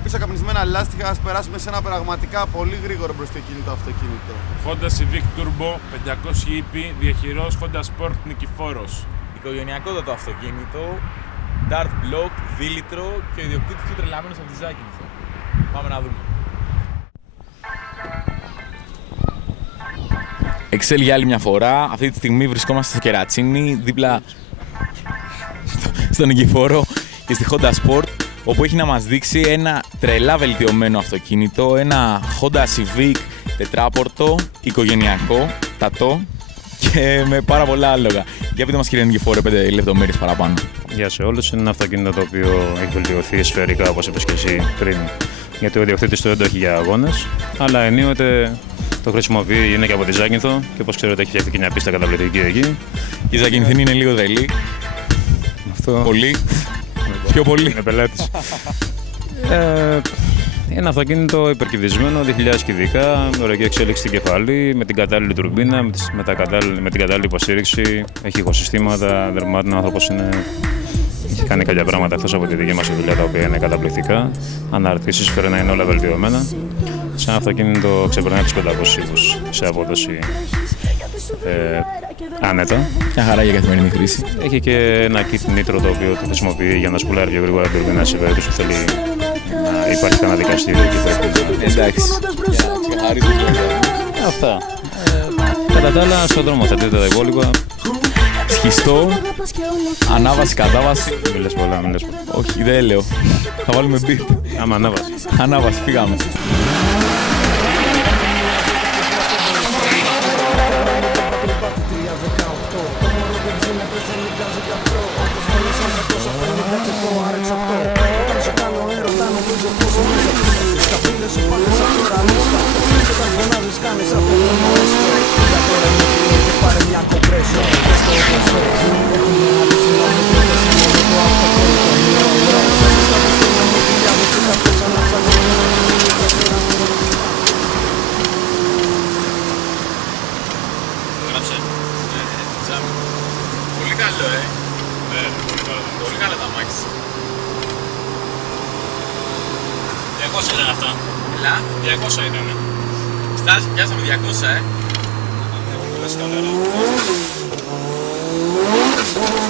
τα πίσω καπνισμένα λάστιχα, ας περάσουμε σε ένα πραγματικά πολύ γρήγορο μπροστοκίνητο αυτοκίνητο. Honda Civic Turbo 500 EP, διαχειρός Honda Sport Νικηφόρος. Οικογενειακότατο αυτοκίνητο, Dart Block, δίλητρο και ο ιδιοκτήτης του τρελαμένος από τη Ζάκυνθο. Πάμε να δούμε. Excel για άλλη μια φορά. Αυτή τη στιγμή βρισκόμαστε στο Κερατσίνι, δίπλα στον Νικηφόρο και στη Honda Sport, όπου έχει να μας δείξει ένα τρελά βελτιωμένο αυτοκίνητο, ένα Honda Civic τετράπορτο, οικογενειακό, τατό και με πάρα πολλά άλογα. Για πείτε μας, κύριε Νικηφόρο, 5 λεπτομέρειες παραπάνω. Γεια σε όλους. Είναι ένα αυτοκίνητο το οποίο έχει βελτιωθεί σφαιρικά, όπως είπες και εσύ πριν, γιατί ο ιδιοκτήτης του δεν το έχει για αγώνες, αλλά ενίοτε το χρησιμοποιεί, είναι και από τη Ζάκυνθο και όπως ξέρετε έχει φτιαχτεί και μια πίστα καταπληκτική εκεί. Η Ζακυνθίνη είναι λίγο τρελή. Αυτό Πολύ. Πιο πολύ. είναι πελάτης. Ένα αυτοκίνητο υπερκυβισμένο, 2000 κυβικά, ωραική εξέλιξη στην κεφαλή, με την κατάλληλη τουρμπίνα, με την κατάλληλη υποστήριξη. Έχει ηχοσυστήματα, δερμάτων, ο άνθρωπος έχει κάνει κάποια πράγματα εκτός από τη δική μας δουλειά, τα οποία είναι καταπληκτικά. Αναρτήσεις φέρει να είναι όλα βελτιωμένα. Σε ένα αυτοκίνητο ξεπερνάει τους 500 ύπους σε απόδοση άνετα. Μια χαρά για καθημερινή χρήση. Έχει και ένα kit nitro το οποίο το χρησιμοποιεί για να σπουλάρει πιο γρήγορα την τουρμπίνα σε περίπτωση που θέλει να υπάρχει κανένα δικαστήριο και πρέπει. Εντάξει. Αυτά. Κατά τα άλλα, στον δρόμο θα δείτε τα υπόλοιπα. Σχιστό, ανάβαση, κατάβαση. Μην λες πολλά, μην λες πολλά. Όχι, δεν λέω. Θα βάλουμε μπιπ. Άμα ανάβαση. Ανάβαση, πήγαμε. Πολύ καλό, πολύ καλό τα μάξι. 200 ήταν αυτά. Ελά. 200 ήταν. Στάση, πιάσαμε 200, Πολύ καλά.